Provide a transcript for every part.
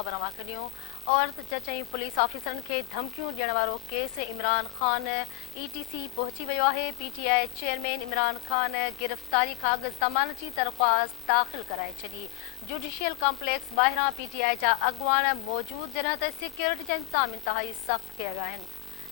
ख़बर वाक़ियूं औरत जचई पुलिस ऑफिसरन के धमकियों ॾियण वारो केस इमरान खान ETC पहुची वियो आहे। PTI चेयरमैन इमरान खान गिरफ़्तारी खां अॻु ज़मानती दरख़्वास्त दाख़िल कराए छॾी। जुडिशियल कॉम्प्लेक्स ॿाहिरां PTI जा अॻुवान मौजूद जॾहिं त सिक्योरिटी जा इंतज़ाम इंतहाई सख़्त कया विया आहिनि।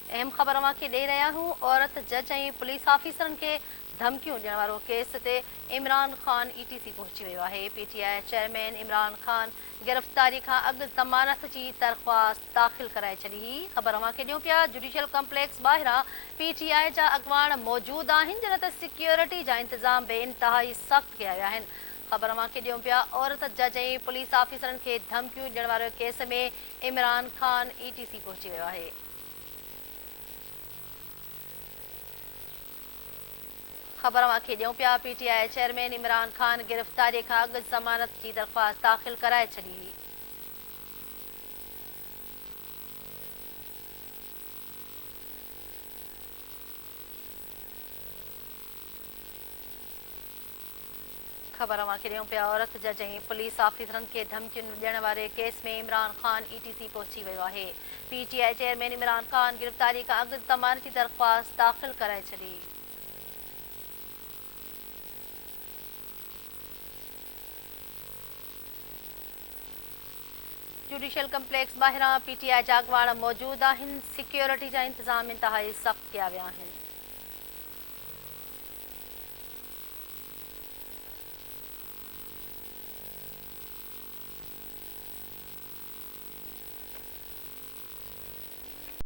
अहम ख़बर वाक़े ॾेई रहिया आहियूं। औरत जज ऐं पुलिस ऑफिसरन के धमकियों ॾियण वारो केस ते इमरान खान ETC पहुची वियो आहे। PTI चेयरमैन इमरान खान गिरफ़्तारी खां अॻु ज़मानत जी दरख़्वास्त दाख़िल कराए छॾी। ख़बर वाक़े ॾियूं पिया जुडिशियल कॉम्प्लेक्स ॿाहिरां PTI जा अॻुवान मौजूद आहिनि जॾहिं त सिक्योरिटी जा इंतज़ाम बेइंतहाई सख़्त कया विया आहिनि। ख़बर वाक़े ॾियूं पिया औरत जज ऐं पुलिस ऑफिसरन के धमकियूं ॾियण वारे केस में इमरान खान ETC पहुची वियो आहे। ख़बर वाक़े ॾियूं पिया PTI चेयरमैन इमरान खान गिरफ़्तारी खां अॻु ज़मानत जी दरख़्वास्त दाख़िल कराए छॾी हुई। ख़बर वाक़े ॾियूं पिया औरत जज ऐं पुलिस ऑफिसरन के धमकियुनि ॾियण वारे केस में इमरान खान ETC पहुची वियो आहे। PTI चेयरमैन इमरान खान गिरफ़्तारी खां अॻु ज़मानत जी दरख़्वास्त दाख़िल कराए छॾी। जुडिशियल कॉम्प्लेक्स ॿाहिरां PTI जा अॻुवान मौजूद आहिनि। सिक्योरिटी जा इंतज़ाम इंतहाई सख़्त कया विया आहिनि।